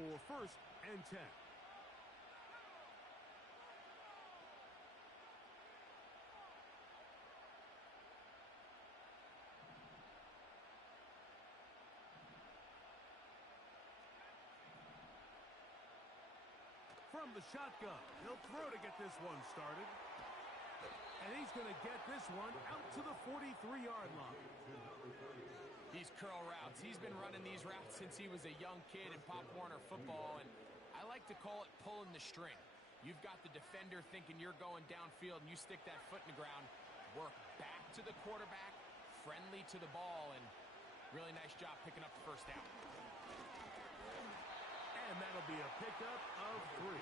for 1st and 10. From the shotgun, he'll throw to get this one started. And he's going to get this one out to the 43-yard line. These curl routes, he's been running these routes since he was a young kid in Pop Warner football, and I like to call it pulling the string. You've got the defender thinking you're going downfield, and you stick that foot in the ground, work back to the quarterback, friendly to the ball, and really nice job picking up the first down. And that'll be a pickup of 3.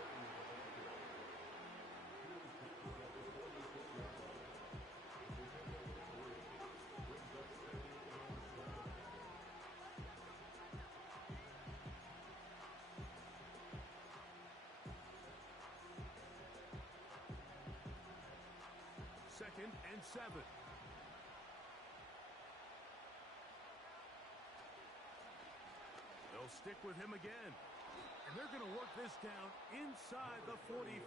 Second and 7. They'll stick with him again. And they're going to work this down inside the 45.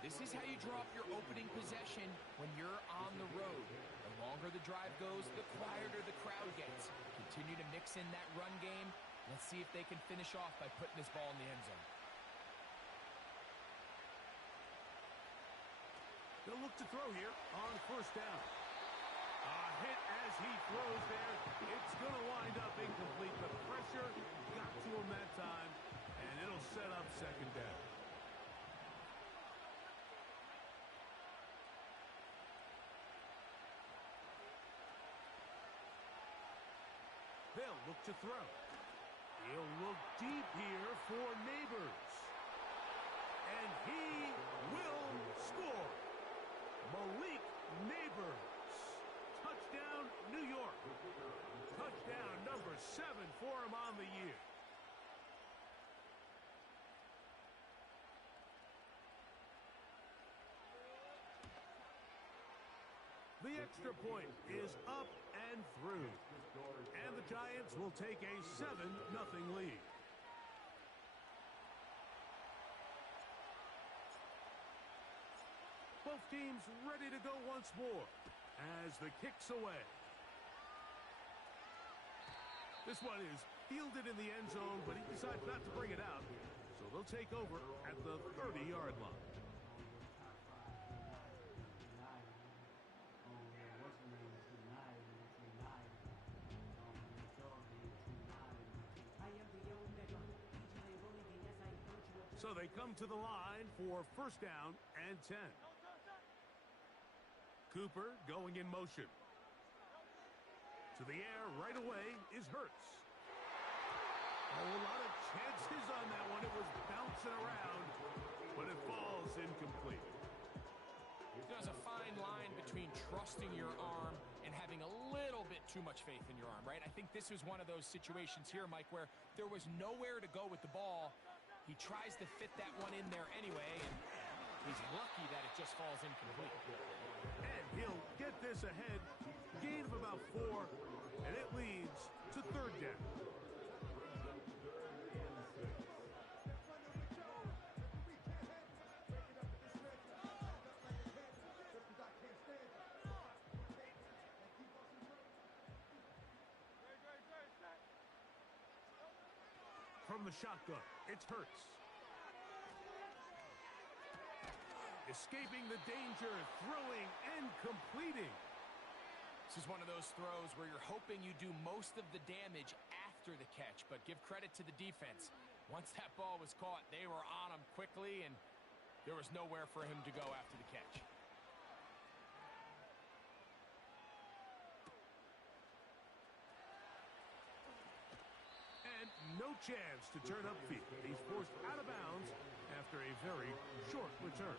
This is how you draw up your opening possession when you're on the road. The longer the drive goes, the quieter the crowd gets. Continue to mix in that run game. Let's see if they can finish off by putting this ball in the end zone. They'll look to throw here on 1st down. A hit as he throws there. It's going to wind up incomplete. The pressure got to him that time, and it'll set up 2nd down. They'll look to throw. He'll look deep here for Neighbors. And he will score. Malik Neighbors. Touchdown, New York. Touchdown number 7 for him on the year. The extra point is up and through. And the Giants will take a 7-0 lead. Both teams ready to go once more as the kick's away. This one is fielded in the end zone, but he decides not to bring it out. So they'll take over at the 30-yard line. So they come to the line for 1st down and 10. Cooper going in motion. To the air right away is Hurts. A lot of chances on that one. It was bouncing around, but it falls incomplete. There's a fine line between trusting your arm and having a little bit too much faith in your arm, right? I think this was one of those situations here, Mike, where there was nowhere to go with the ball. He tries to fit that one in there anyway, and he's lucky that it just falls incomplete. And he'll get this ahead. Gain of about 4, and it leads to 3rd down. From the shotgun, it's Hurts. Escaping the danger, throwing and completing. This is one of those throws where you're hoping you do most of the damage after the catch, but give credit to the defense. Once that ball was caught, they were on him quickly, and there was nowhere for him to go after the catch. And no chance to turn upfield. He's forced out of bounds after a very short return.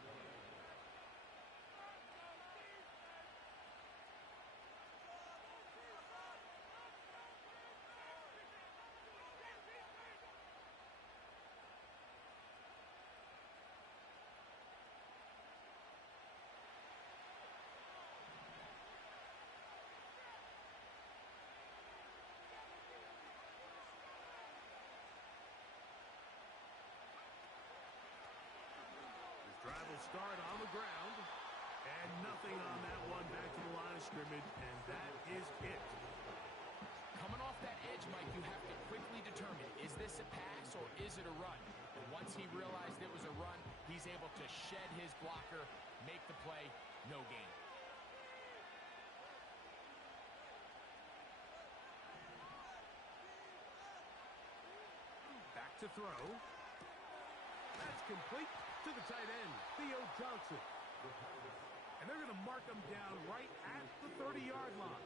start on the ground. And nothing on that one, back to the line of scrimmage, and that is it. Coming off that edge, Mike, you have to quickly determine, is this a pass or is it a run? And once he realized it was a run, he's able to shed his blocker, make the play, no gain. Back to throw. That's complete to the tight end, Theo Johnson. And they're going to mark him down right at the 30-yard line.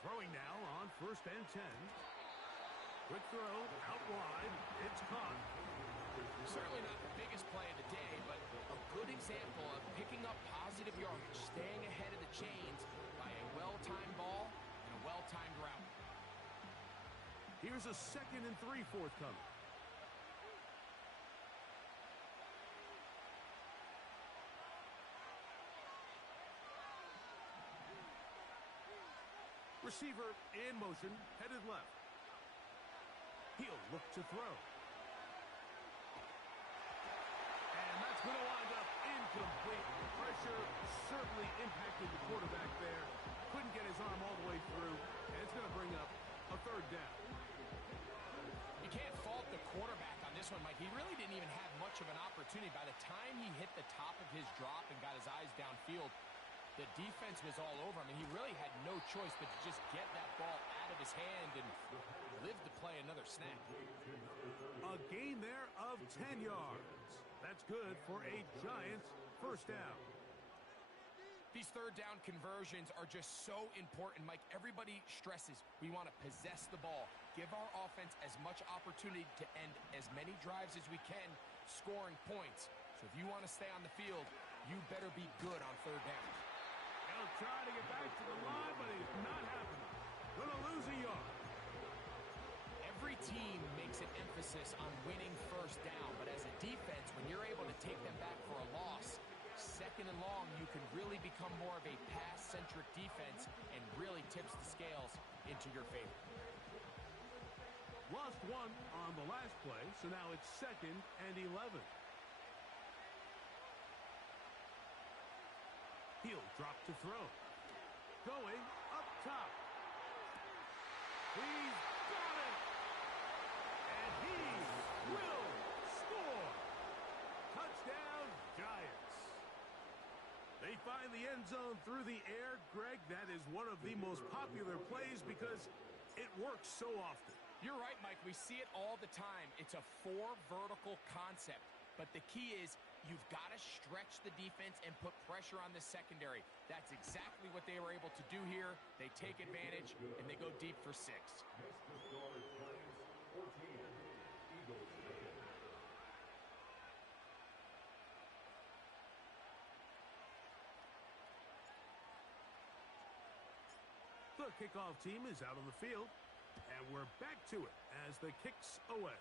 Throwing now on 1st and 10. Quick throw, out wide. It's caught. Certainly not the biggest play of the day, but a good example of picking up positive yardage, staying ahead of the chains by a well-timed ball and a well-timed route. Here's a 2nd and 3 forthcoming. Receiver in motion, headed left. He'll look to throw. And that's going to wind up incomplete. Pressure certainly impacted the quarterback there. Couldn't get his arm all the way through, and it's going to bring up a 3rd down. You can't fault the quarterback on this one, Mike. He really didn't even have much of an opportunity. By the time he hit the top of his drop and got his eyes downfield, the defense was all over him, and he really had no choice but to just get that ball out of his hand and live to play another snap. A gain there of 10 yards. That's good for a Giants 1st down. These 3rd down conversions are just so important, Mike. Everybody stresses we want to possess the ball, give our offense as much opportunity to end as many drives as we can, scoring points. So if you want to stay on the field, you better be good on 3rd down. He'll try to get back to the line, but it's not happening. Gonna lose a yard. Every team makes an emphasis on winning 1st down, but as a defense, when you're able to take them back for a loss, 2nd and long, you can really become more of a pass-centric defense and really tips the scales into your favor. Lost 1 on the last play, so now it's 2nd and 11. He'll drop to throw. Going up top. He's got it! And he will score! Touchdown, Giants. They find the end zone through the air. Greg, that is one of the most popular plays because it works so often. You're right, Mike. We see it all the time. It's a 4 vertical concept. But the key is you've got to stretch the defense and put pressure on the secondary. That's exactly what they were able to do here. They take advantage, and they go deep for 6. The kickoff team is out on the field, and we're back to it as the kick's away.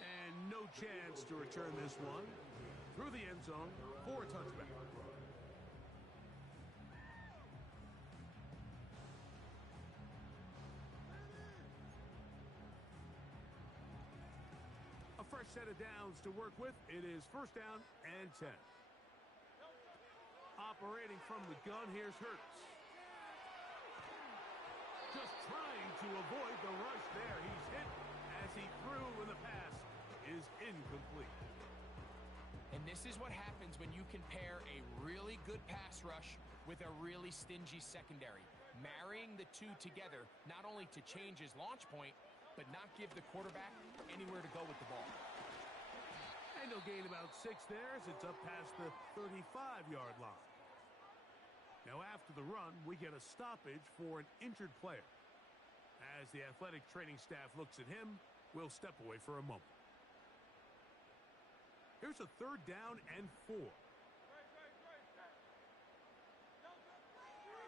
And no chance to return this one through the end zone for a touchback. A fresh set of downs to work with. It is 1st down and 10. Operating from the gun, here's Hurts. Just trying to avoid the rush there. He's hit as he threw, and the pass is incomplete. And this is what happens when you can pair a really good pass rush with a really stingy secondary. Marrying the two together, not only to change his launch point, but not give the quarterback anywhere to go with the ball. And he'll gain about 6 there as it's up past the 35-yard line. Now after the run, we get a stoppage for an injured player. As the athletic training staff looks at him, we'll step away for a moment. Here's a 3rd down and 4.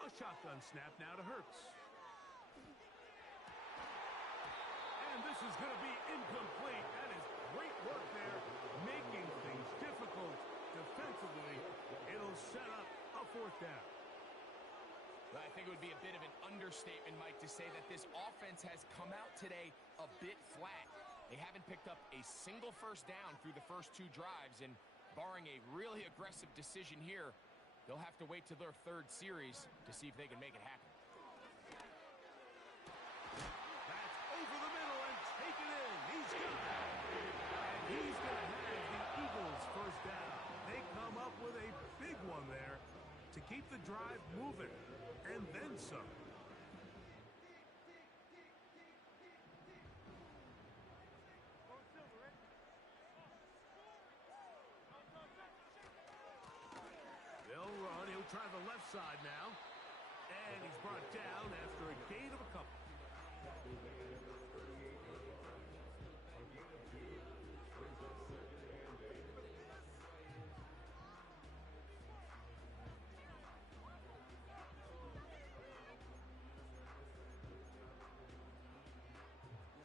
A shotgun snap now to Hurts. And this is going to be incomplete. That is great work there, making things difficult defensively. It'll set up a 4th down. Well, I think it would be a bit of an understatement, Mike, to say that this offense has come out today a bit flat. They haven't picked up a single first down through the first 2 drives, and barring a really aggressive decision here, they'll have to wait to their 3rd series to see if they can make it happen. That's over the middle and taken in. He's got it. And he's going to have the Eagles first down. They come up with a big one there to keep the drive moving. And then some. They'll run. He'll try the left side now. And he's brought down after a gain of a couple.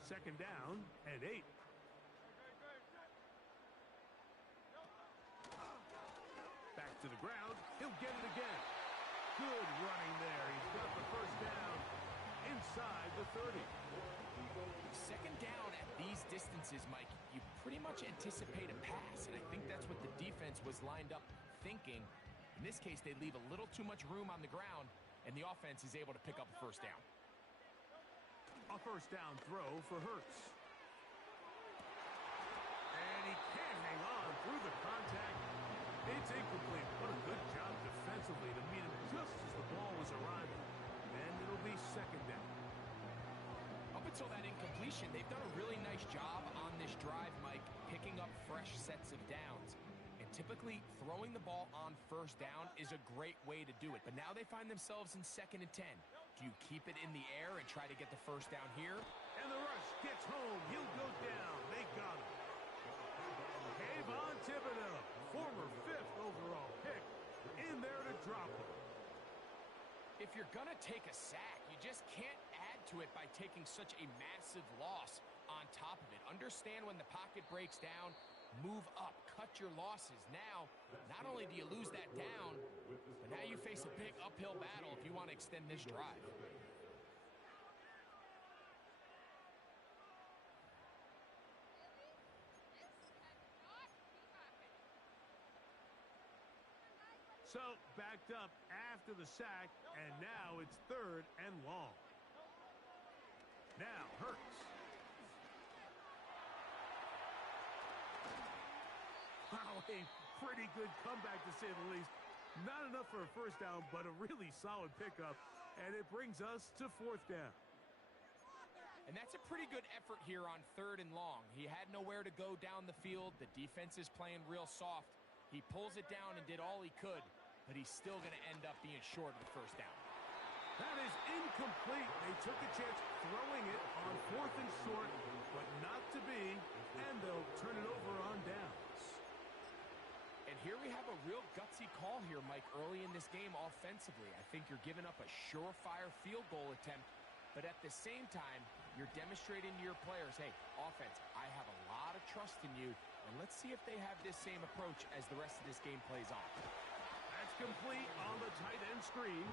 Second down and 8. Back to the ground. He'll get it again. Good running there. He's got the first down inside the 30. Second down at these distances, Mike, you pretty much anticipate a pass, and I think that's what the defense was lined up thinking. In this case, they leave a little too much room on the ground, and the offense is able to pick up a first down. A first down throw for Hurts. And he can't hang on through the contact. It's incomplete. What a good job defensively to meet him just as the ball was arriving. And it'll be second down. Up until that incompletion, they've done a really nice job on this drive, Mike, picking up fresh sets of downs. And typically, throwing the ball on first down is a great way to do it. But now they find themselves in 2nd and 10. Do you keep it in the air and try to get the first down here? And the rush gets home. He'll go down. They got him. Kayvon Thibodeaux, former 5th overall pick, in there to drop him. If you're going to take a sack, you just can't add to it by taking such a massive loss on top of it. Understand when the pocket breaks down, move up, cut your losses. Now, not only do you lose that down, but now you face a big uphill battle if you want to extend this drive. So, backed up after the sack, and now it's 3rd and long. Now, Hurts. Wow, a pretty good comeback to say the least. Not enough for a first down, but a really solid pickup, and it brings us to 4th down. And that's a pretty good effort here on 3rd and long. He had nowhere to go down the field. The defense is playing real soft. He pulls it down and did all he could, but he's still going to end up being short of the first down. That is incomplete. They took a chance throwing it on 4th and short, but not to be, and they'll turn it over on downs. And here we have a real gutsy call here, Mike, early in this game offensively. I think you're giving up a surefire field goal attempt, but at the same time, you're demonstrating to your players, hey, offense, I have a lot of trust in you, and let's see if they have this same approach as the rest of this game plays on. That's complete on the tight end screen.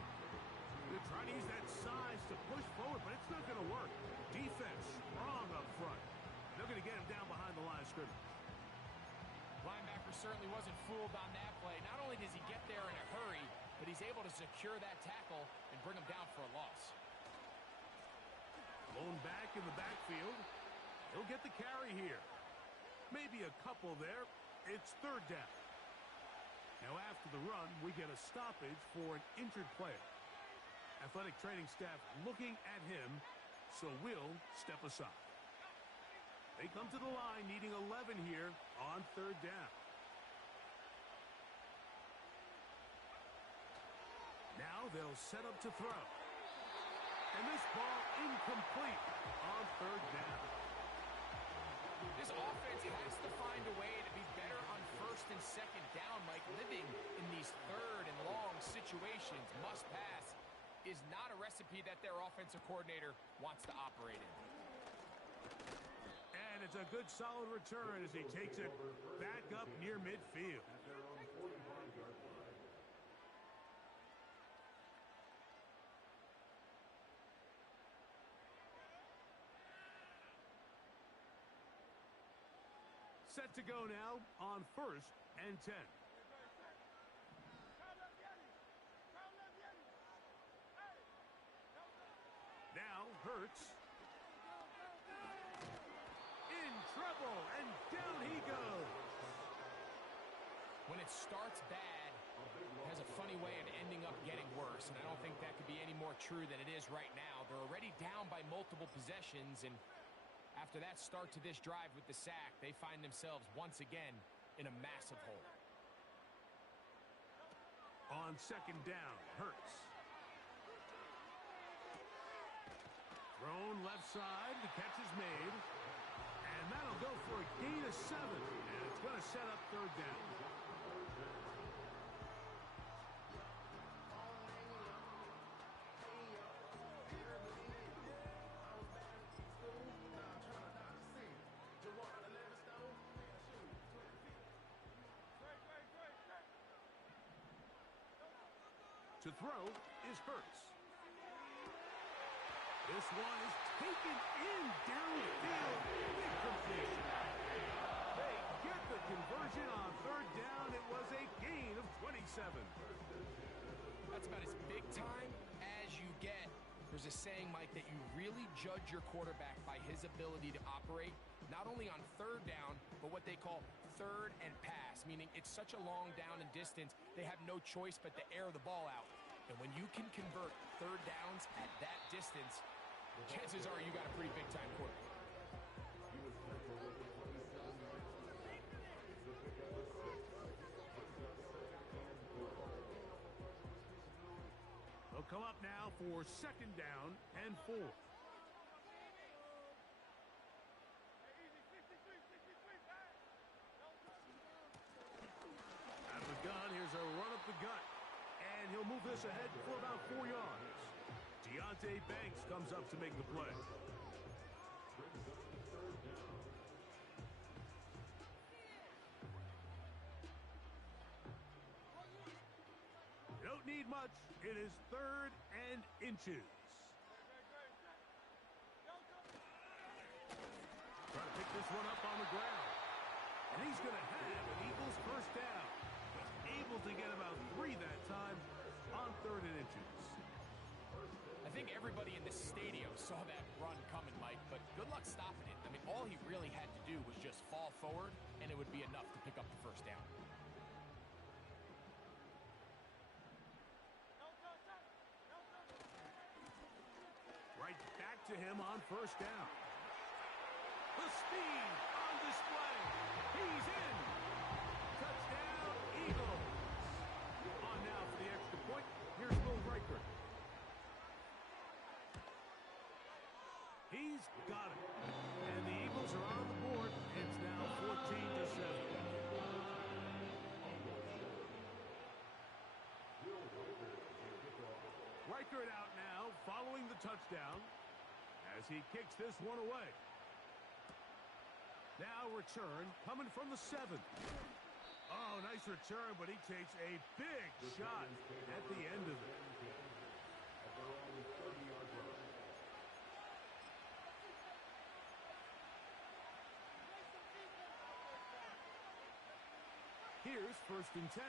They're trying to use that size to push forward, but it's not going to work. Defense strong up front. They're going to get him down behind the line of scrimmage. Linebacker certainly wasn't fooled on that play. Not only does he get there in a hurry, but he's able to secure that tackle and bring him down for a loss. Blown back in the backfield. He'll get the carry here. Maybe a couple there. It's 3rd down. Now after the run, we get a stoppage for an injured player. Athletic training staff looking at him, so we'll step aside. They come to the line needing 11 here on 3rd down. Now they'll set up to throw. And this ball incomplete on 3rd down. This offense has to find a way to be better on 1st and 2nd down, Mike. Living in these 3rd and long situations, must pass, is not a recipe that their offensive coordinator wants to operate in. And it's a good solid return as he takes it back up near midfield. Set to go now on 1st and 10. Now Hurts. In trouble, and down he goes. When it starts bad, it has a funny way of ending up getting worse, and I don't think that could be any more true than it is right now. They're already down by multiple possessions, and after that start to this drive with the sack, they find themselves once again in a massive hole. On 2nd down, Hurts. Thrown left side, the catch is made. And that'll go for a gain of 7. And it's going to set up 3rd down. To throw is Hurts. This one is taken in downfield. Big completion. They get the conversion on 3rd down. It was a gain of 27. That's about as big time as you get. There's a saying, Mike, that you really judge your quarterback by his ability to operate, not only on 3rd down, but what they call 3rd and pass, meaning it's such a long down and distance, they have no choice but to air the ball out. And when you can convert 3rd downs at that distance, chances are you got a pretty big-time quarterback. They'll come up now for 2nd down and 4. Out of the gun, here's a run up the gut. And he'll move this ahead for about 4 yards. Deonte Banks comes up to make the play. Don't need much. It is 3rd and inches. Trying to pick this one up on the ground. And he's going to have an Eagles 1st down. Able to get about 3 that time on 3rd and inches. I think everybody in this stadium saw that run coming, Mike, but good luck stopping it. I mean, all he really had to do was just fall forward, and it would be enough to pick up the 1st down. Right back to him on 1st down. The speed on display. He's in. Touchdown, Eagles. On now for the extra point. Here's Will Reichert. He's got it. And the Eagles are on the board. It's now 14-7. Reichert out now, following the touchdown, as he kicks this one away. Now return coming from the 7. Oh, nice return, but he takes a big shot at the end of it. Here's 1st and 10.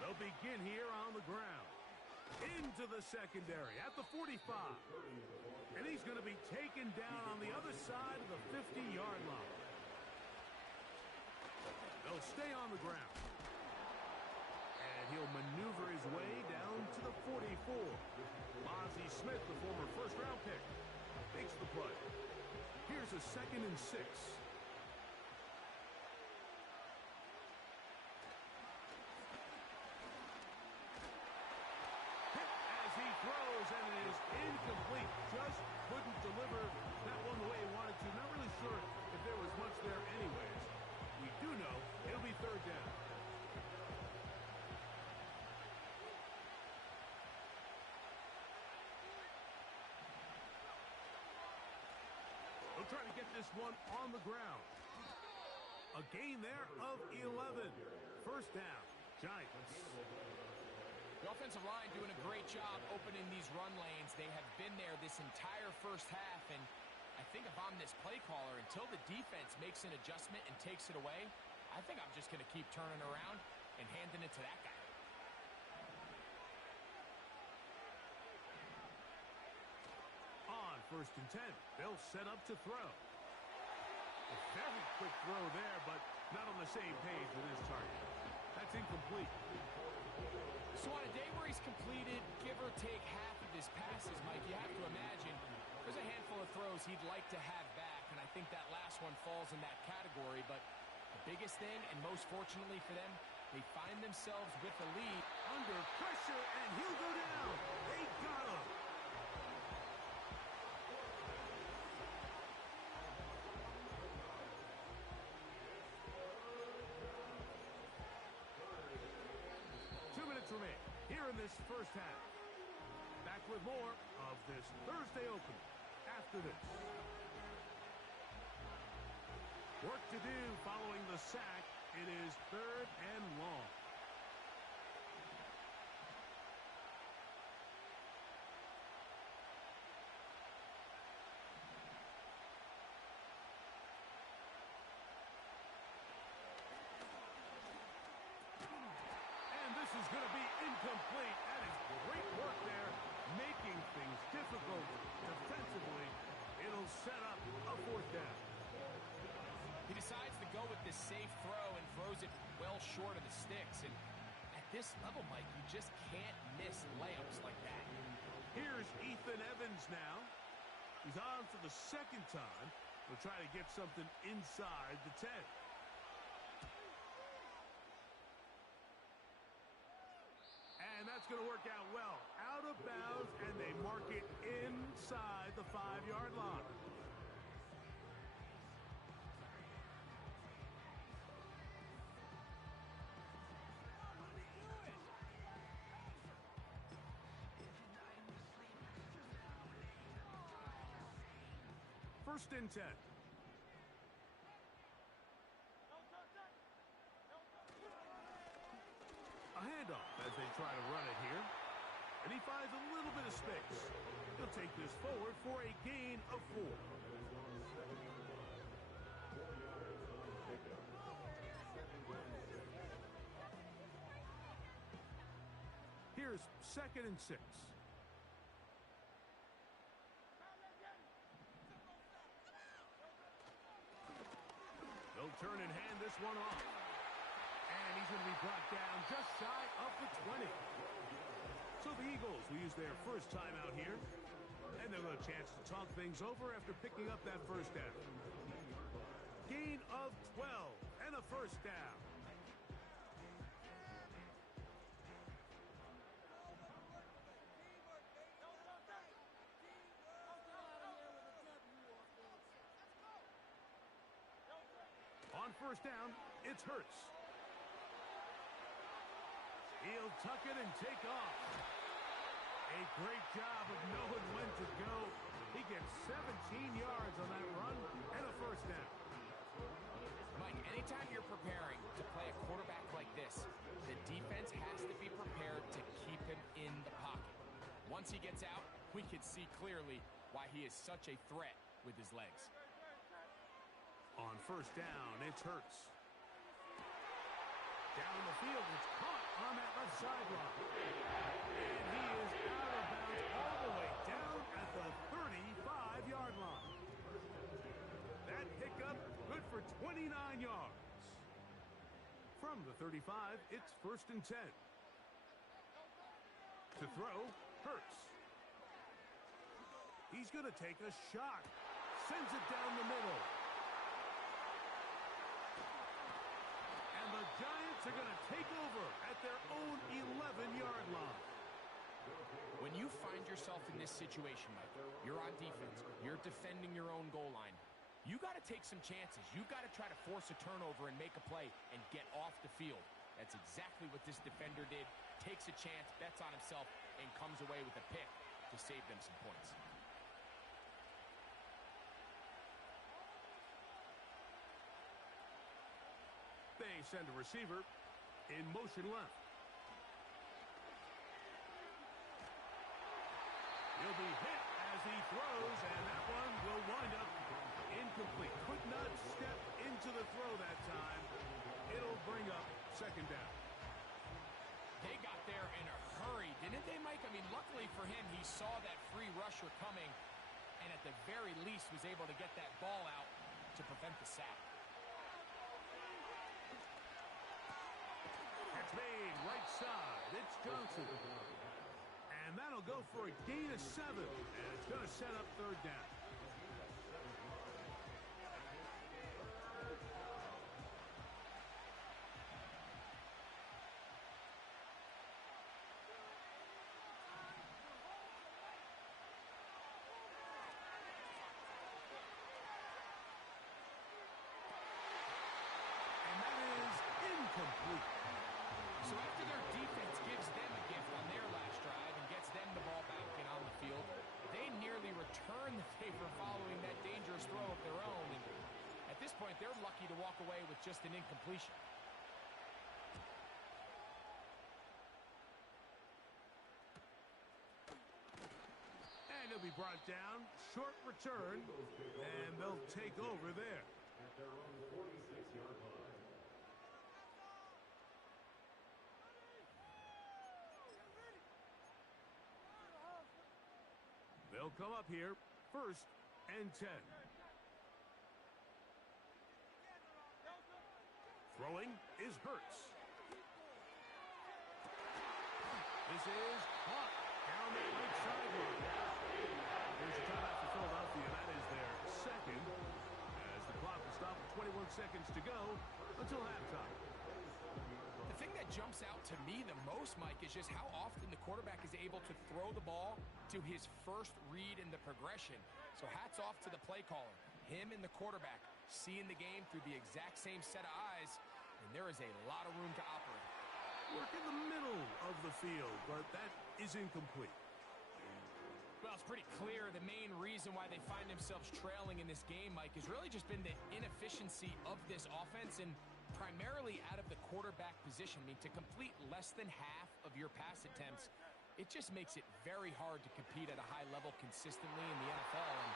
They'll begin here on the ground. Into the secondary at the 45. And he's going to be taken down on the other side of the 50-yard line. They'll stay on the ground. And he'll maneuver his way down to the 44. Ozzie Smith, the former 1st-round pick, makes the play. Here's a 2nd and 6. Throws, and it is incomplete. Just couldn't deliver that one the way he wanted to. Not really sure if there was much there anyways. We do know it'll be 3rd down. They'll try to get this one on the ground. A gain there of 11. 1st down, Giants. The offensive line doing a great job opening these run lanes. They have been there this entire first half, and I think if I'm this play caller, until the defense makes an adjustment and takes it away, I think I'm just going to keep turning around and handing it to that guy. On 1st and 10, they'll set up to throw. A very quick throw there, but not on the same page with his target. That's incomplete. So on a day where he's completed, give or take half of his passes, Mike, you have to imagine there's a handful of throws he'd like to have back, and I think that last one falls in that category. But the biggest thing, and most fortunately for them, they find themselves with the lead. Under pressure, and he'll go down. They got him. Remain here in this first half. Back with more of this Thursday opener after this. Work to do following the sack. It is 3rd and long. This is going to be incomplete. That is great work there, making things difficult defensively. It'll set up a 4th down. He decides to go with this safe throw and throws it well short of the sticks. And at this level, Mike, you just can't miss layups like that. Here's Ethan Evans now. He's on for the 2nd time. He'll try to get something inside the 10. And that's going to work out well. Out of bounds, and they mark it inside the 5-yard line. First and 10. A handoff as they try to run it here. And he finds a little bit of space. He'll take this forward for a gain of 4. Here's 2nd and 6. They'll turn and hand this one off. And he's going to be brought down just shy of the 20. So the Eagles will use their first timeout here. And they'll have a chance to talk things over after picking up that first down. Gain of 12 and a first down. On first down, it's Hurts. He'll tuck it and take off. A great job of knowing when to go. He gets 17 yards on that run and a first down. Mike, anytime you're preparing to play a quarterback like this, the defense has to be prepared to keep him in the pocket. Once he gets out, we can see clearly why he is such a threat with his legs. On first down, it's Hurts. Down the field, it's caught on that left sideline. And he is out of bounds all the way down at the 35-yard line. That pickup good for 29 yards. From the 35, it's 1st and 10. To throw, Hurts. He's going to take a shot. Sends it down the middle. The Giants are going to take over at their own 11-yard line. When you find yourself in this situation, Mike, you're on defense, you're defending your own goal line, you got to take some chances. You got to try to force a turnover and make a play and get off the field. That's exactly what this defender did. Takes a chance, bets on himself, and comes away with a pick to save them some points. They send a receiver in motion left. He'll be hit as he throws, and that one will wind up incomplete. Could not step into the throw that time. It'll bring up second down. They got there in a hurry, didn't they, Mike? I mean, luckily for him, he saw that free rusher coming, and at the very least was able to get that ball out to prevent the sack. Catch made, right side. It's Johnson. And that'll go for a gain of 7, and it's going to set up third down. Complete. So after their defense gives them a gift on their last drive and gets them the ball back and on the field, they nearly return the favor following that dangerous throw of their own. And at this point, they're lucky to walk away with just an incompletion. And he'll be brought down. Short return. And they'll take over there. At their own 46-yard line. They'll come up here, 1st and 10. Throwing is Hurts. This is caught down the right sideline. Here's a timeout for Philadelphia. That is their second, as the clock will stop with 21 seconds to go until halftime. The thing that jumps out to me the most, Mike, is just how often the quarterback is able to throw the ball to his first read in the progression. So hats off to the play caller. Him and the quarterback seeing the game through the exact same set of eyes, and there is a lot of room to operate. Work in the middle of the field, but that is incomplete. Well, it's pretty clear the main reason why they find themselves trailing in this game, Mike, has really just been the inefficiency of this offense and primarily out of the quarterback position. I mean, to complete less than half of your pass attempts, it just makes it very hard to compete at a high level consistently in the NFL. And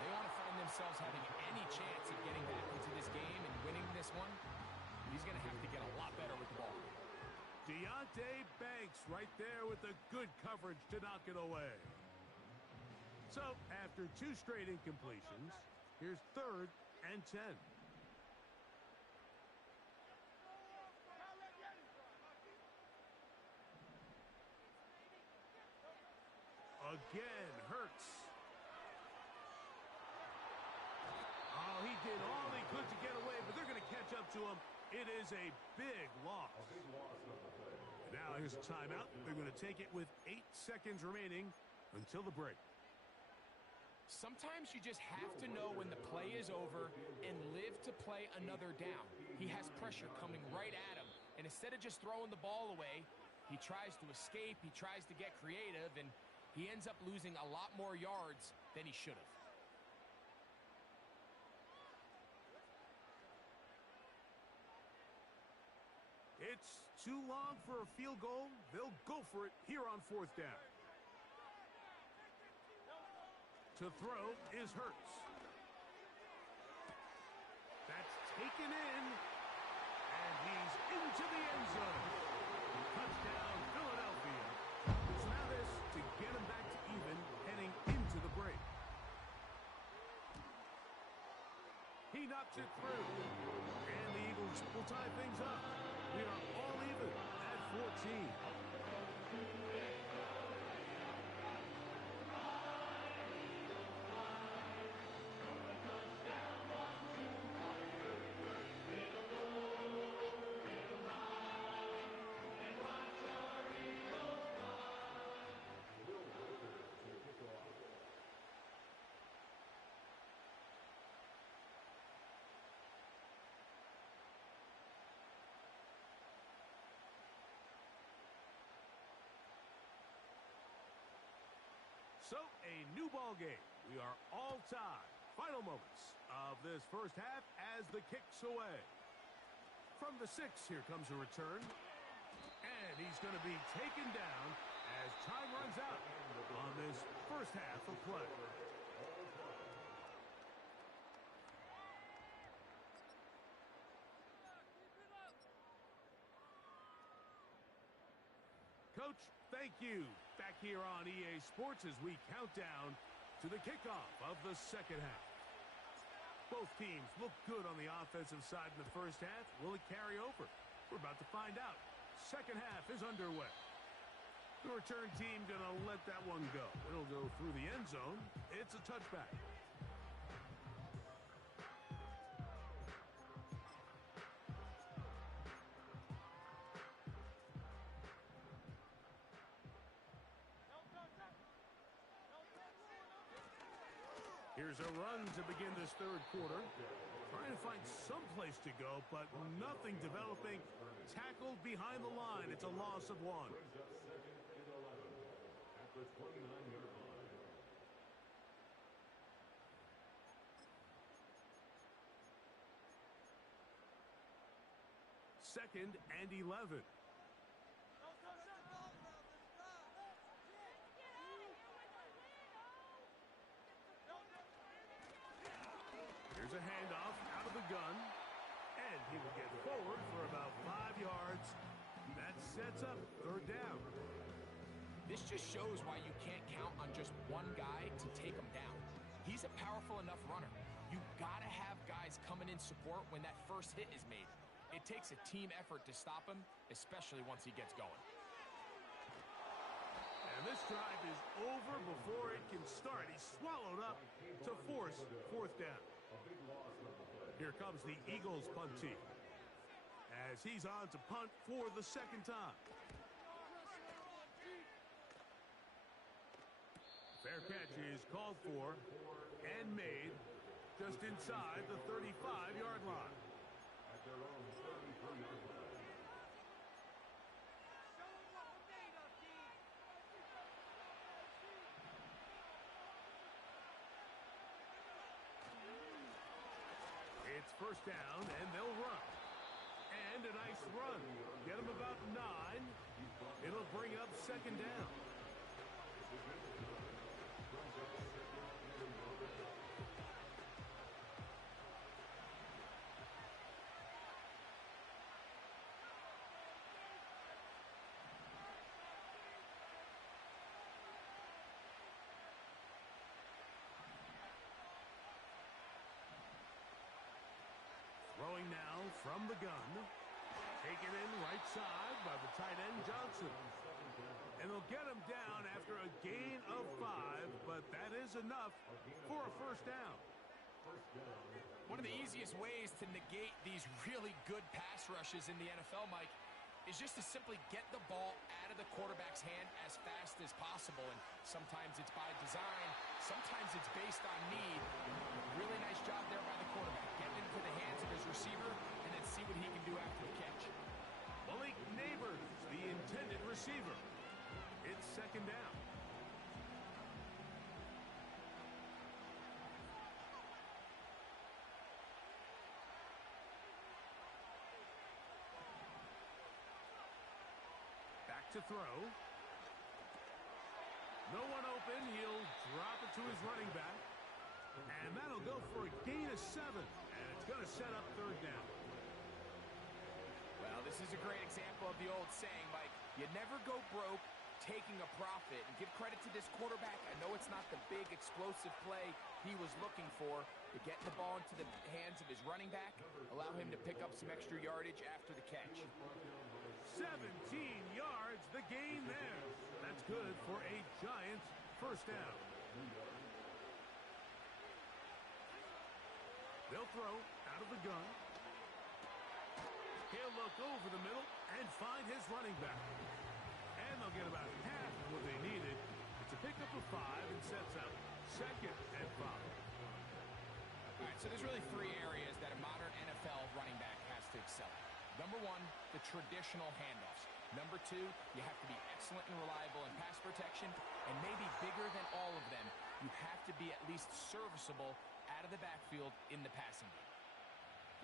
they want to find themselves having any chance of getting back into this game and winning this one. He's going to have to get a lot better with the ball. Deonte Banks right there with the good coverage to knock it away. So, after 2 straight incompletions, here's 3rd and 10. Again, Hurts. Oh, he did all he could to get away, but they're going to catch up to him. It is a big loss. Now here's a timeout. They're going to take it with 8 seconds remaining until the break. Sometimes you just have to know when the play is over and live to play another down. He has pressure coming right at him, and instead of just throwing the ball away, he tries to escape, he tries to get creative, and he ends up losing a lot more yards than he should have. It's too long for a field goal. They'll go for it here on 4th down. To throw is Hurts. That's taken in, and he's into the end zone. Touchdown, Philadelphia. So now this to get him back to even heading into the break. He knocks it through, and the Eagles will tie things up. We are all even at 14. So, a new ball game. We are all tied. Final moments of this first half as the kick's away. From the 6, here comes a return. And he's going to be taken down as time runs out on this first half of play. Coach, thank you. Back here on EA Sports as we count down to the kickoff of the second half. Both teams look good on the offensive side in the first half. Will it carry over? We're about to find out. Second half is underway. The return team going to let that one go. It'll go through the end zone. It's a touchback. Here's a run to begin this third quarter. Trying to find some place to go, but nothing developing. Tackled behind the line. It's a loss of one. Second and 11. Here's a handoff out of the gun, and he will get forward for about 5 yards. That sets up third down. This just shows why you can't count on just one guy to take him down. He's a powerful enough runner. You gotta have guys coming in support when that first hit is made. It takes a team effort to stop him, especially once he gets going. And this drive is over before it can start. He's swallowed up to force fourth down. Here comes the Eagles punt team as he's on to punt for the second time. Fair catch is called for and made just inside the 35-yard line. It's first down, and they'll run. And a nice run. Get them about 9. It'll bring up second down. Throwing now from the gun. Taken in right side by the tight end Johnson. And they'll get him down after a gain of 5, but that is enough for a first down. One of the easiest ways to negate these really good pass rushes in the NFL, Mike, is just to simply get the ball out of the quarterback's hand as fast as possible. And sometimes it's by design, sometimes it's based on need. Really nice job there by the quarterback. Getting into the hands of his receiver and then see what he can do after the catch. Malik Neighbors, the intended receiver. It's second down. Back to throw. No one open. He'll drop it to his running back. And that'll go for a gain of 7. And it's going to set up third down. Well, this is a great example of the old saying, Mike, you never go broke taking a profit. And give credit to this quarterback. I know it's not the big explosive play he was looking for, but getting the ball into the hands of his running back, allow him to pick up some extra yardage after the catch. 17 yards, the gain there. That's good for a Giants first down. They'll throw out of the gun. He'll look over the middle and find his running back. And they'll get about half of what they needed. It's a pickup of 5 and sets up second and 5. All right, so there's really 3 areas that a modern NFL running back has to excel at. Number 1, the traditional handoffs. Number 2, you have to be excellent and reliable in pass protection. And maybe bigger than all of them, you have to be at least serviceable out of the backfield in the passing game.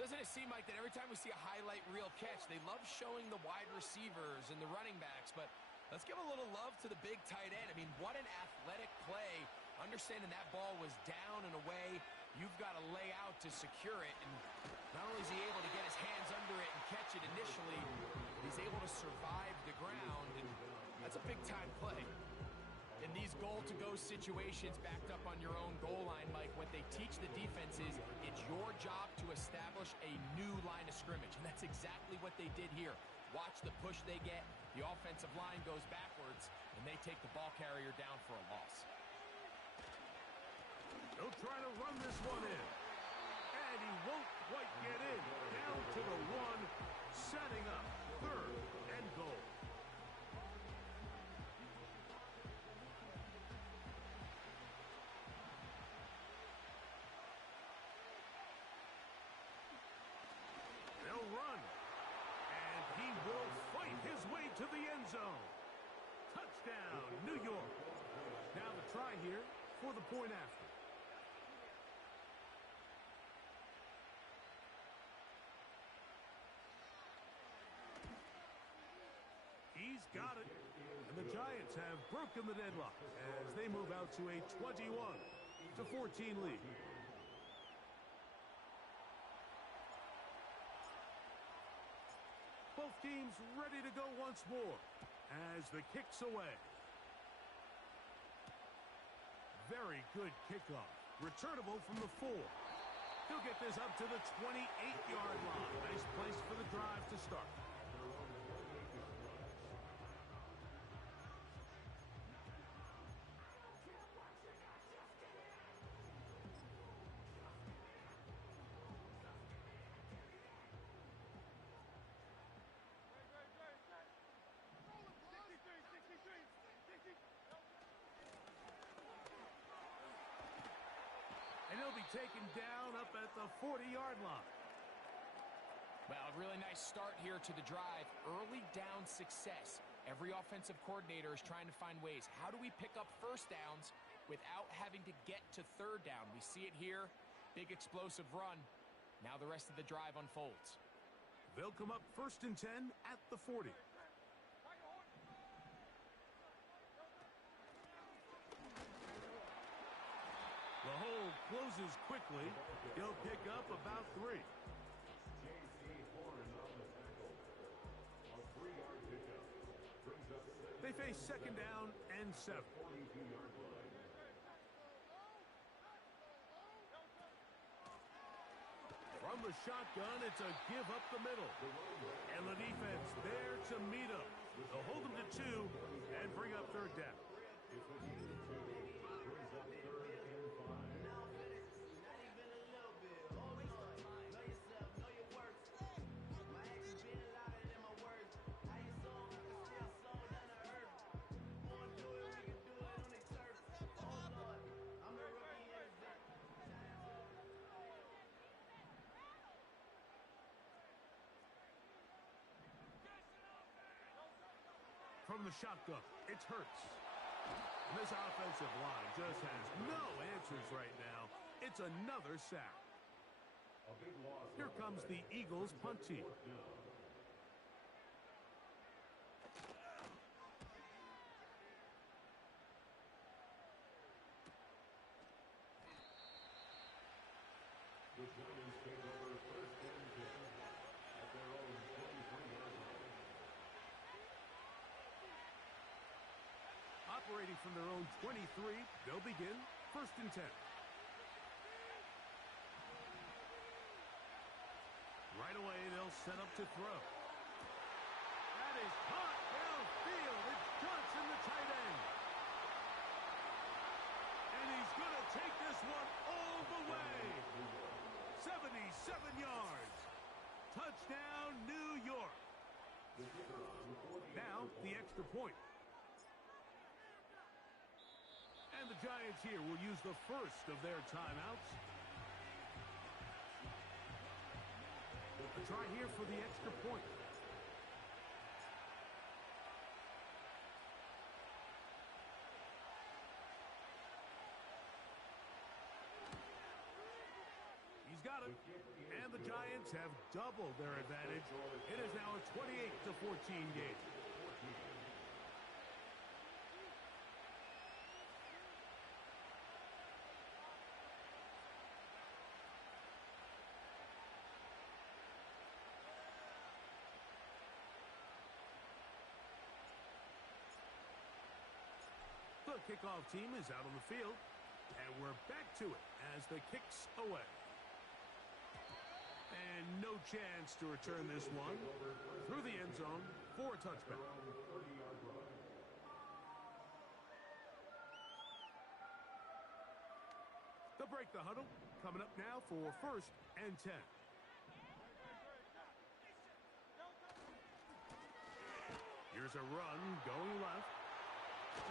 Doesn't it seem like that every time we see a highlight reel catch, they love showing the wide receivers and the running backs, but Let's give a little love to the big tight end. I mean, what an athletic play. Understanding that ball was down and away, you've got to lay out to secure it. And not only is he able to get his hands under it and catch it initially, he's able to survive the ground. And that's a big-time play. In these goal-to-go situations backed up on your own goal line, Mike, what they teach the defense is it's your job to establish a new line of scrimmage. And that's exactly what they did here. Watch the push they get. The offensive line goes backwards, and they take the ball carrier down for a loss. He'll try to run this one in. And he won't quite get in. Down to the one, setting up third and goal. They'll run. And he will fight his way to the end zone. Touchdown, New York. Now the try here for the point after. He's got it. And the Giants have broken the deadlock as they move out to a 21-14 lead. Both teams ready to go once more as the kick's away. Very good kickoff. Returnable from the 4. He'll get this up to the 28-yard line. Nice place for the drive to start. And he'll be taken down up at the 40-yard line. Well, a really nice start here to the drive. Early down success. Every offensive coordinator is trying to find ways. How do we pick up first downs without having to get to third down? We see it here. Big explosive run. Now the rest of the drive unfolds. They'll come up 1st and 10 at the 40. The hole closes quickly. He'll pick up about 3. They face 2nd down and 7. From the shotgun, it's a give up the middle. And the defense there to meet him. They'll hold him to 2 and bring up 3rd down. From the shotgun, it's Hurts. And this offensive line just has no answers right now. It's another sack. Here comes the Eagles punt team. Operating from their own 23, they'll begin 1st and 10. Right away, they'll set up to throw. That is hot downfield. It's Johnson, the tight end. And he's going to take this one all the way. 77 yards. Touchdown, New York. Now, the extra point. And the Giants here will use the first of their timeouts. A try here for the extra point. He's got it. And the Giants have doubled their advantage. It is now a 28-14 game. kickoff team is out on the field, and we're back to it as the kick's away. And no chance to return this one through the end zone for a touchback. They'll break the huddle. Coming up now for 1st and 10. Here's a run going left.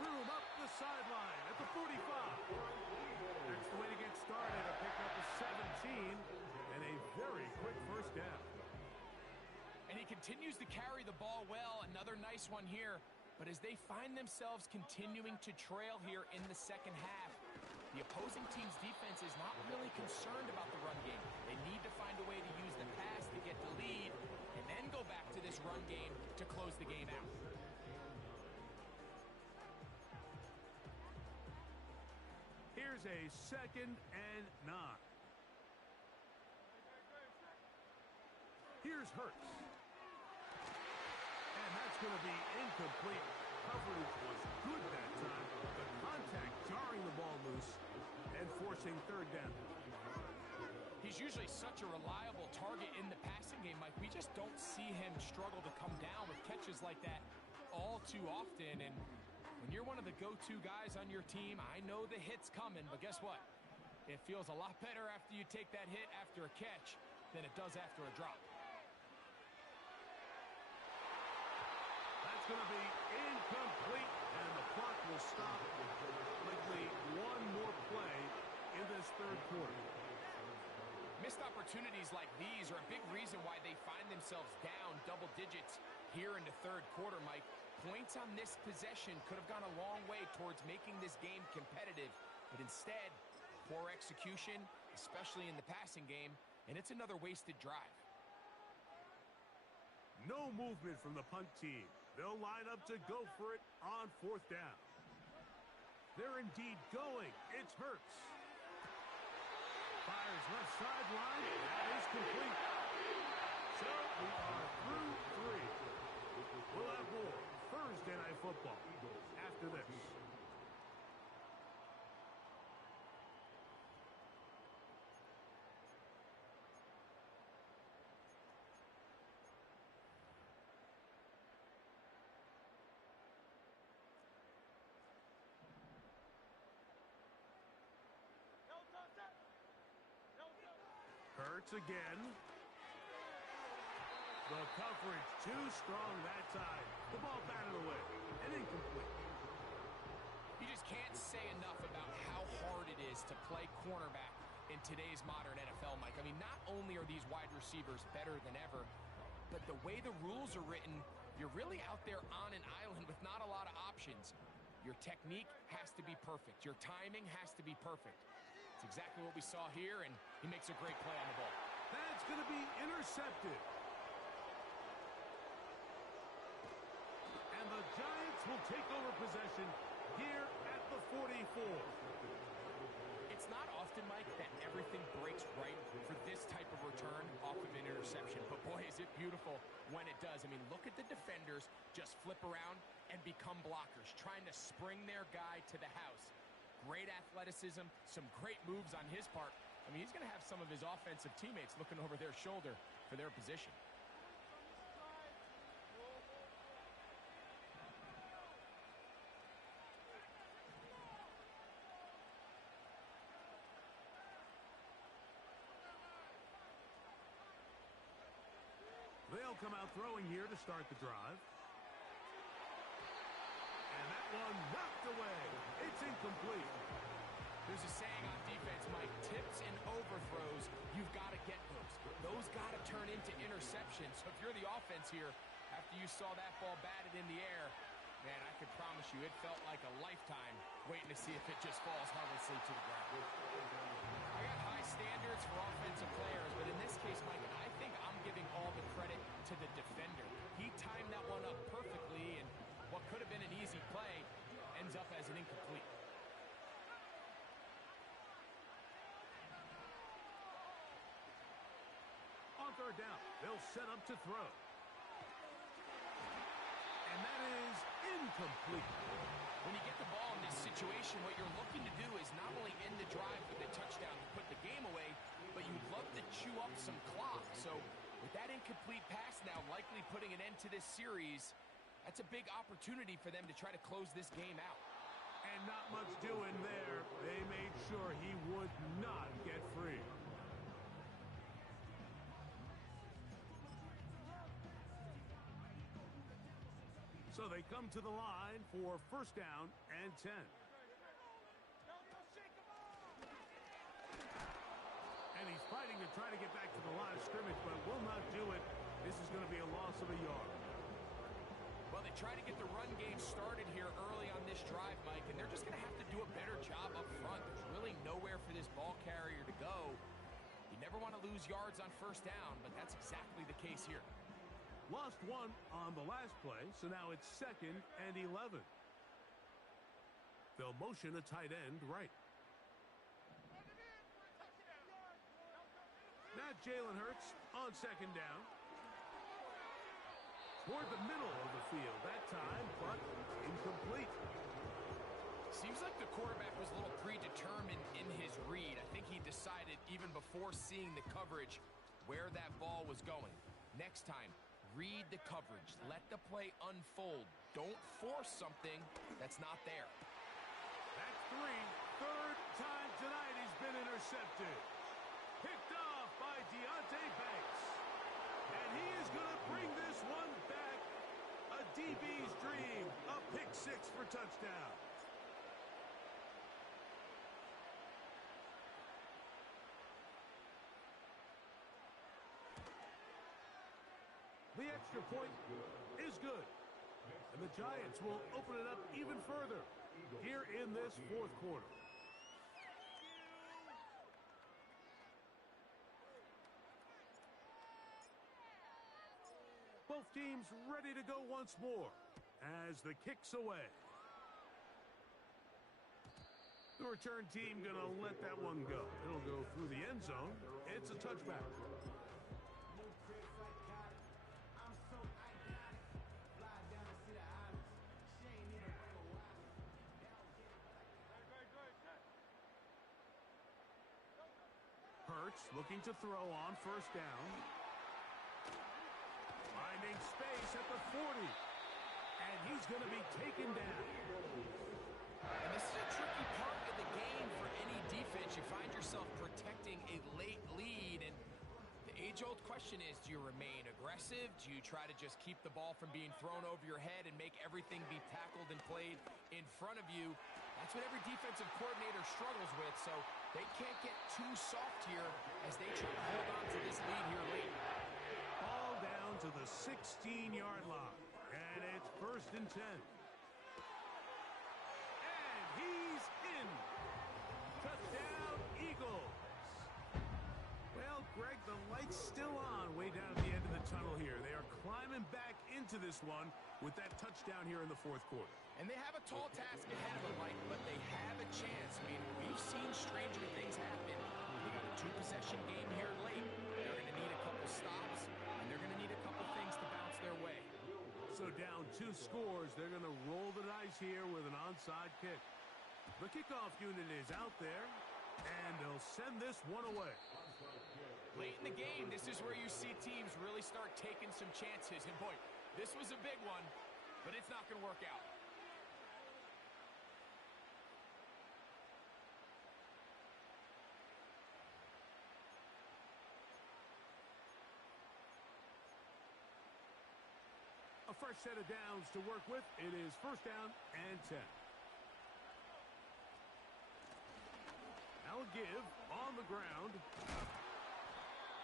Room up the sideline at the 45. That's the way to get started. A pickup of 17 and a very quick first down. And he continues to carry the ball well. Another nice one here. But as they find themselves continuing to trail here in the second half, the opposing team's defense is not really concerned about the run game. They need to find a way to use the pass to get the lead and then go back to this run game to close the game out. Here's a 2nd and 9. Here's Hurts. And that's going to be incomplete. Coverage was good that time. The contact jarring the ball loose and forcing 3rd down. He's usually such a reliable target in the passing game, Mike. We just don't see him struggle to come down with catches like that all too often. And when you're one of the go-to guys on your team, I know the hit's coming, but guess what? It feels a lot better after you take that hit after a catch than it does after a drop. That's going to be incomplete, and the clock will stop. Likely one more play in this 3rd quarter. Missed opportunities like these are a big reason why they find themselves down double digits here in the 3rd quarter, Mike. Points on this possession could have gone a long way towards making this game competitive, but instead, poor execution, especially in the passing game, and it's another wasted drive. No movement from the punt team. They'll line up to go for it on 4th down. They're indeed going. It's Hurts. Fires left sideline. That is complete. So we are through 3. We'll have more Thursday Night Football after this. Hurts again. The coverage too strong that time. The ball batted away and incomplete. You just can't say enough about how hard it is to play cornerback in today's modern NFL, Mike. I mean, not only are these wide receivers better than ever, but the way the rules are written, you're really out there on an island with not a lot of options. Your technique has to be perfect. Your timing has to be perfect. It's exactly what we saw here, and he makes a great play on the ball. That's going to be intercepted. And the Giants will take over possession here at the 44. It's not often, Mike, that everything breaks right for this type of return off of an interception. But boy, is it beautiful when it does. I mean, look at the defenders just flip around and become blockers, trying to spring their guy to the house. Great athleticism, some great moves on his part. I mean, he's going to have some of his offensive teammates looking over their shoulder for their position. They'll come out throwing here to start the drive. And that one knocked away. It's incomplete. There's a saying on defense, Mike, tips and overthrows, you've got to get those. Those got to turn into interceptions. So if you're the offense here, after you saw that ball batted in the air, man, I can promise you it felt like a lifetime waiting to see if it just falls harmlessly to the ground. I got high standards for offensive players, but in this case, Mike, I think I'm giving all the credit to the defender. He timed that one up perfectly, and what could have been an easy play ends up as an incomplete. On 3rd down, they'll set up to throw. And that is incomplete. When you get the ball in this situation, what you're looking to do is not only end the drive with a touchdown to put the game away, but you'd love to chew up some clock. So with that incomplete pass now likely putting an end to this series, that's a big opportunity for them to try to close this game out. And not much doing there. They made sure he would not get free. So they come to the line for first down and 10. And he's fighting to try to get back to the line of scrimmage, but will not do it. This is going to be a loss of a yard. Well, they try to get the run game started here early on this drive, Mike, and they're just going to have to do a better job up front. There's really nowhere for this ball carrier to go. You never want to lose yards on first down, but that's exactly the case here. Lost one on the last play, so now it's 2nd and 11. They'll motion a tight end right. Now Jalen Hurts on 2nd down. Toward the middle of the field that time, but incomplete. Seems like the quarterback was a little predetermined in his read. I think he decided even before seeing the coverage where that ball was going. Next time, read the coverage. Let the play unfold. Don't force something that's not there. That's 3. Third time tonight he's been intercepted. Picked off by Deonte Banks. And he is going to bring this one back. A DB's dream. A pick 6 for touchdown. The extra point is good. And the Giants will open it up even further here in this fourth quarter. Both teams ready to go once more as the kick's away. The return team going to let that one go. It'll go through the end zone. It's a touchback. Hurts looking to throw on first down. Finding space at the 40. And he's going to be taken down. And this is a tricky part of the game for any defense. You find yourself protecting a late lead, and the age-old question is, do you remain aggressive? Do you try to just keep the ball from being thrown over your head and make everything be tackled and played in front of you? That's what every defensive coordinator struggles with, so they can't get too soft here as they try to hold on to this lead here late. Ball down to the 16-yard line, and it's 1st and 10. And he's in. Touchdown, Eagles. Well, Greg, the light's still on way down at the end of the tunnel here. They are climbing back into this one with that touchdown here in the fourth quarter. And they have a tall task ahead of them, Mike, but they have a chance. I mean, we've seen stranger things happen. They got a 2-possession game here late. They're going to need a couple stops, and they're going to need a couple things to bounce their way. So down 2 scores, they're going to roll the dice here with an onside kick. The kickoff unit is out there, and they'll send this one away. Late in the game, this is where you see teams really start taking some chances. And boy, this was a big one, but it's not going to work out. A fresh set of downs to work with. It is 1st down and 10. Now a give on the ground.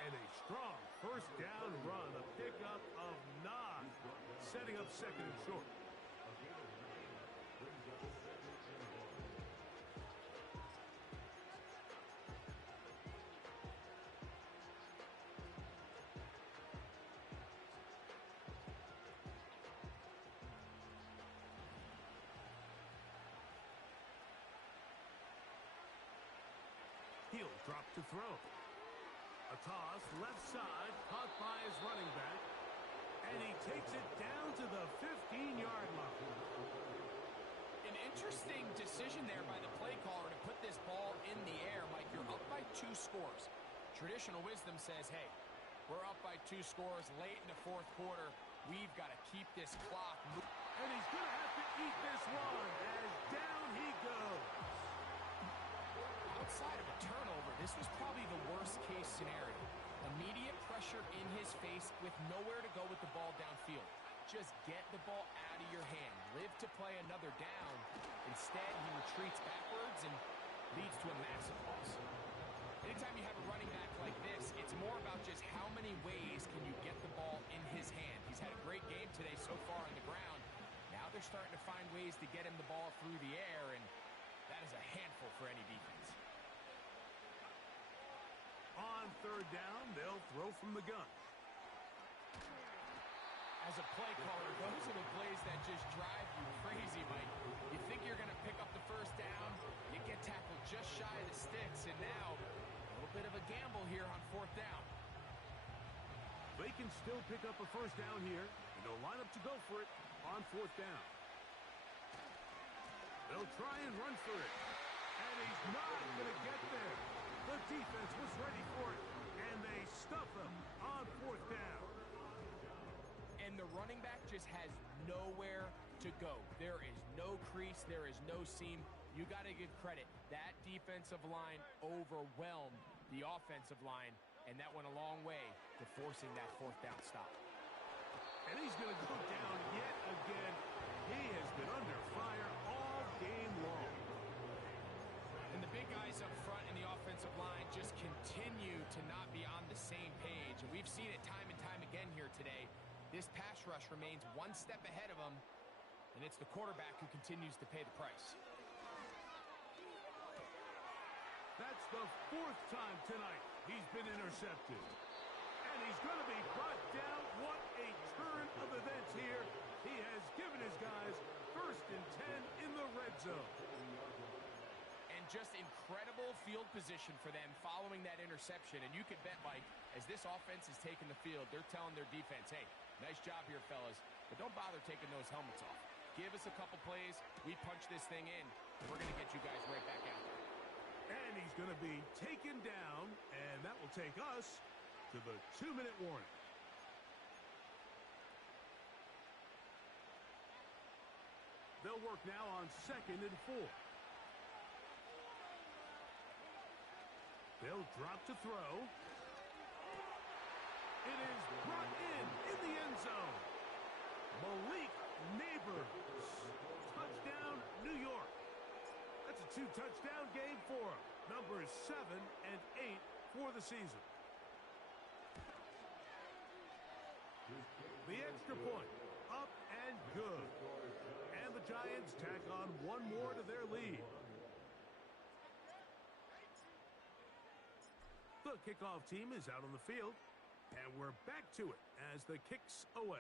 And a strong 1st down run. A pickup of 9. Setting up 2nd and short. He'll drop to throw. A toss left side, caught by his running back. And he takes it down to the 15-yard line. An interesting decision there by the play caller to put this ball in the air. Mike, you're up by 2 scores. Traditional wisdom says, hey, we're up by 2 scores late in the fourth quarter. We've got to keep this clock moving. And he's going to have to eat this one as down he goes. Outside of a turnover, this was probably the worst case scenario. Immediate pressure in his face with nowhere to go with the ball downfield. Just get the ball out of your hand. Live to play another down. Instead, he retreats backwards and leads to a massive loss. Anytime you have a running back like this, it's more about just how many ways can you get the ball in his hand. He's had a great game today so far on the ground. Now they're starting to find ways to get him the ball through the air, and that is a handful for any defense. On third down, they'll throw from the gun. As a play caller, those are the plays that just drive you crazy, Mike. You think you're going to pick up the first down, you get tackled just shy of the sticks, and now a little bit of a gamble here on fourth down. They can still pick up a first down here, and they'll line up to go for it on fourth down. They'll try and run for it, and he's not going to get there. The defense was ready for it, and they stuff him on fourth down. And the running back just has nowhere to go. There is no crease. There is no seam. You got to give credit. That defensive line overwhelmed the offensive line, and that went a long way to forcing that fourth down stop. And he's going to go down yet again. He has been under fire all game long. And the big guys up front in the offensive line just continue to not be on the same page. And we've seen it time and time again here today. This pass rush remains one step ahead of him, and it's the quarterback who continues to pay the price. That's the 4th time tonight he's been intercepted. And he's going to be brought down. What a turn of events here. He has given his guys 1st and 10 in the red zone. And just incredible field position for them following that interception. And you could bet, Mike, as this offense is taking the field, they're telling their defense, hey, nice job here, fellas, but don't bother taking those helmets off. Give us a couple plays, we punch this thing in, and we're going to get you guys right back out there. And he's going to be taken down, and that will take us to the 2-minute warning. They'll work now on 2nd and 4. They'll drop to throw. It is brought in the end zone. Malik Neighbors. Touchdown, New York. That's a 2-touchdown game for him. Numbers 7 and 8 for the season. The extra point, up and good. And the Giants tack on one more to their lead. The kickoff team is out on the field, and we're back to it as the kick's away.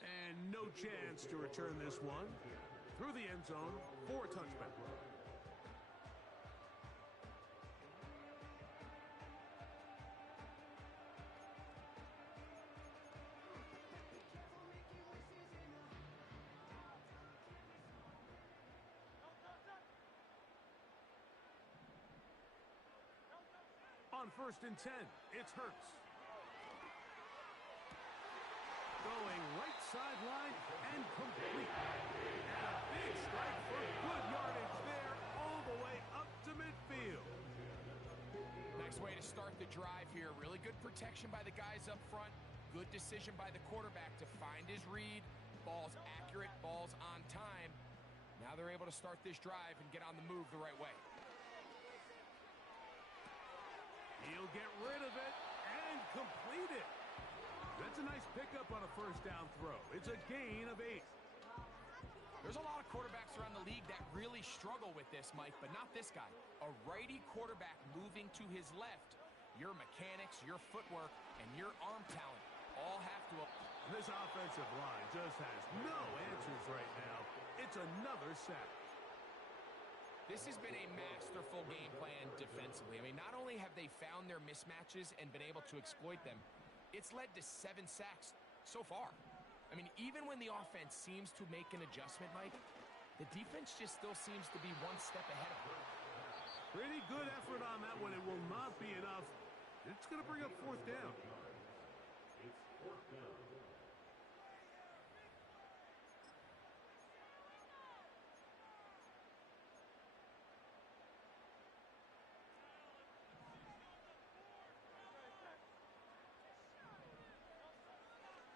And no chance to return this one through the end zone for a touchback. On 1st and 10, it's Hurts. Going right sideline and complete. And a big strike for good yardage there all the way up to midfield. Nice way to start the drive here. Really good protection by the guys up front. Good decision by the quarterback to find his read. Ball's accurate, ball's on time. Now they're able to start this drive and get on the move the right way. He'll get rid of it and complete it. That's a nice pickup on a 1st down throw. It's a gain of 8. There's a lot of quarterbacks around the league that really struggle with this, Mike, but not this guy. A righty quarterback moving to his left. Your mechanics, your footwork, and your arm talent all have to... This offensive line just has no answers right now. It's another sack. This has been a masterful game plan defensively. I mean, not only have they found their mismatches and been able to exploit them, it's led to 7 sacks so far. I mean, even when the offense seems to make an adjustment, Mike, the defense just still seems to be one step ahead of them. Pretty good effort on that one. It will not be enough. It's going to bring up fourth down.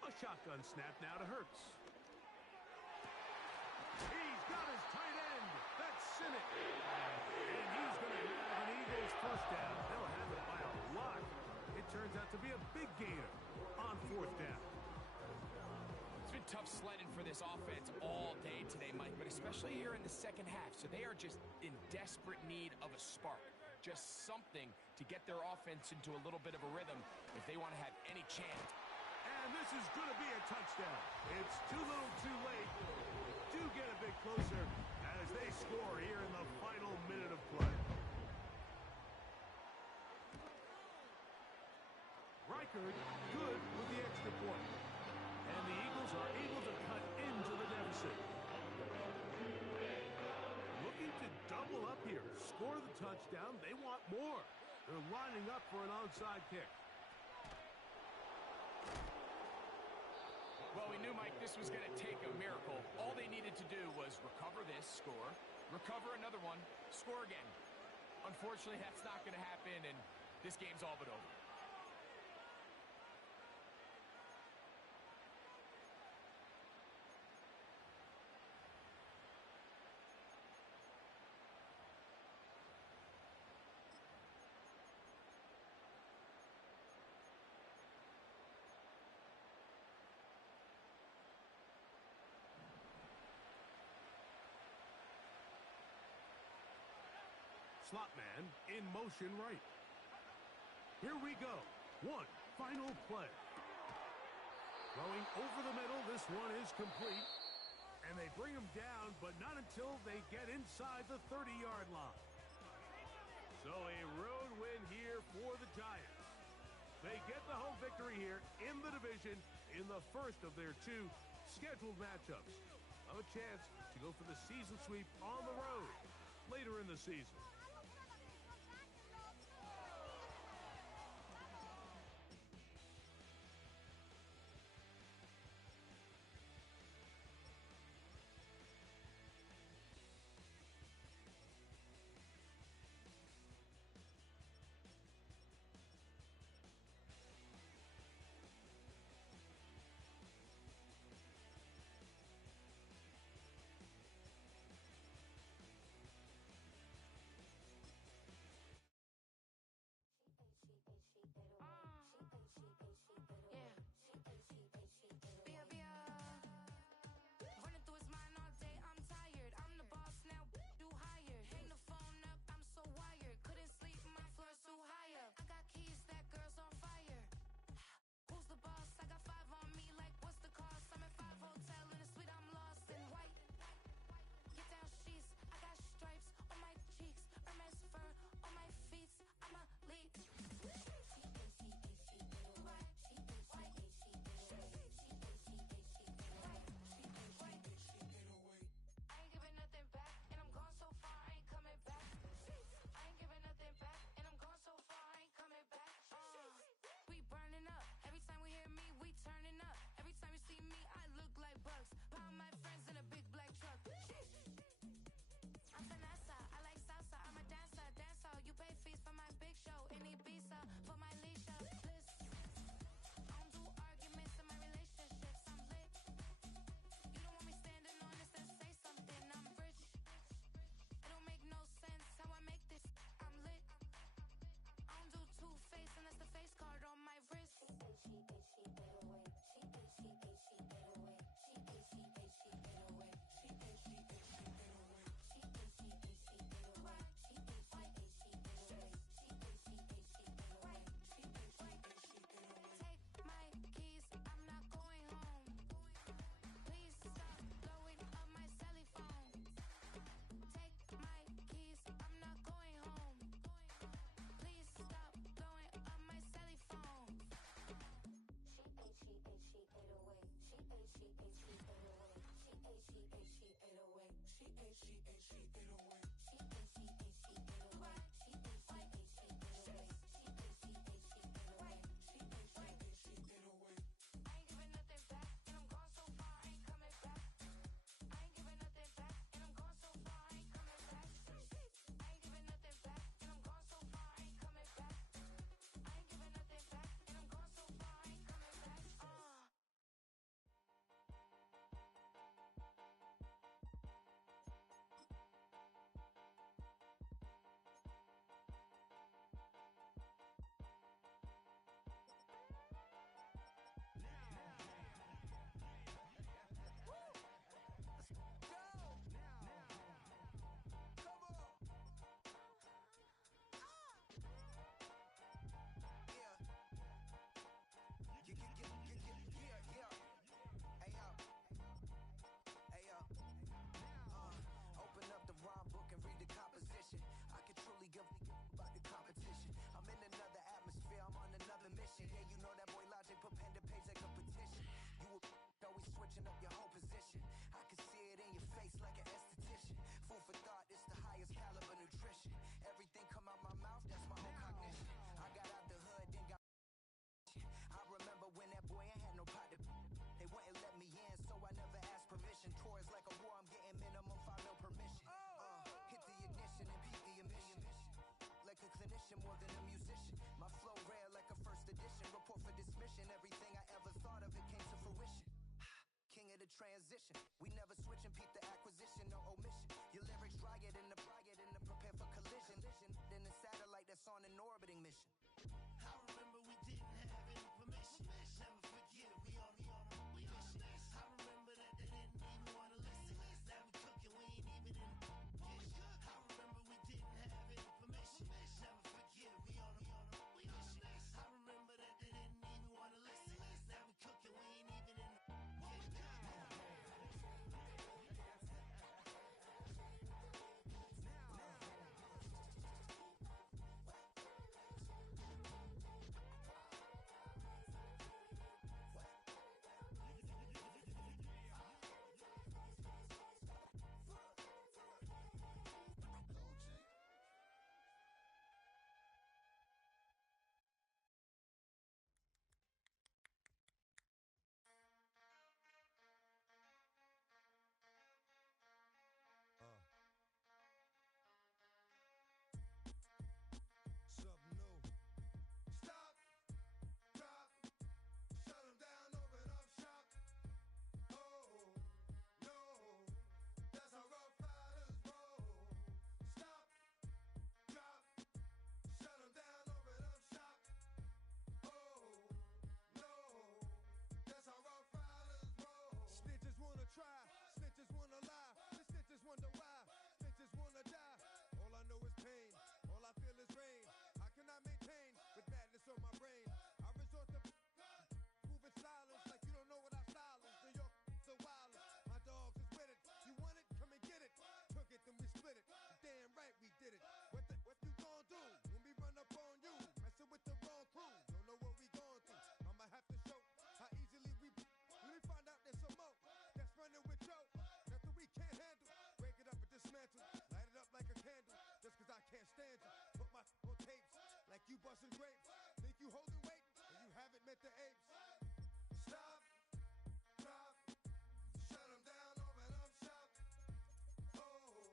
A shotgun snap now to Hurts. He's got his tight end. That's Sinnott. And he's going to have an Eagles first down. They'll have it by a lot. It turns out to be a big gainer on fourth down. It's been tough sledding for this offense all day today, Mike, but especially here in the second half. So they are just in desperate need of a spark. Just something to get their offense into a little bit of a rhythm if they want to have any chance. And this is going to be a touchdown. It's too little too late. Do get a bit closer as they score here in the final minute of play. Reichard good with the extra point. And the Eagles are able to cut into the deficit. Looking to double up here. Score the touchdown. They want more. They're lining up for an onside kick. Well, we knew, Mike, this was going to take a miracle. All they needed to do was recover this, score, recover another one, score again. Unfortunately, that's not going to happen, and this game's all but over. Slot man in motion right. Here we go. One final play. Throwing over the middle. This one is complete. And they bring him down, but not until they get inside the 30-yard line. So a road win here for the Giants. They get the home victory here in the division in the first of their two scheduled matchups. A chance to go for the season sweep on the road later in the season. Transition. We never switch and peep the acquisition, no omission. Your lyrics dry it in the prepare for collision. Then the satellite that's on an orbiting mission. I remember we didn't have any permission. Never forget, we on mission. I remember that they didn't even want to listen. Now we cooking, we ain't even in the kitchen. I remember we didn't have any permission. Never forget, we on mission. I remember that they didn't even want to listen. Now we cooking, we ain't even in the kitchen. Snitches wanna lie, the snitches wonder why. Snitches wanna die. All I know is pain, all I feel is rain. How can I maintain with madness on my brain? I resort to moving silence like you don't know what our style is. New York so wild. My dogs is with it. You want it? Come and get it. Took it, then we split it. Damn right we did it. What you gon' do when we run up on you? Messing with the wrong crew. Don't know what we going through. I'ma have to show how easily we. Let me find out there's some more that's running with Joe. Nothing we can't handle. Break it up and dismantle. Light it up like a candle. Just cause I can't stand you. Put my on tapes like you busting grapes. Think you holding weight and you haven't met the apes. Stop, drop, shut them down, open up shop. Oh,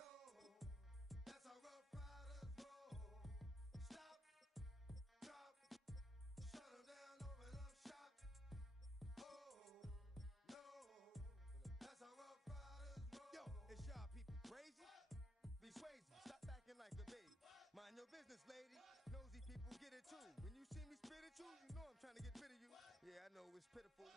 no, that's how Rough Riders roll. Stop, drop, shut them down, open up shop. Oh, no, that's how Rough Riders roll. Yo, it's y'all people crazy? Be crazy, stop acting like a baby. Mind your business, lady. Nosy people get it too. When you see me spit at you, you know I'm trying to get rid of you. Yeah, I know it's pitiful.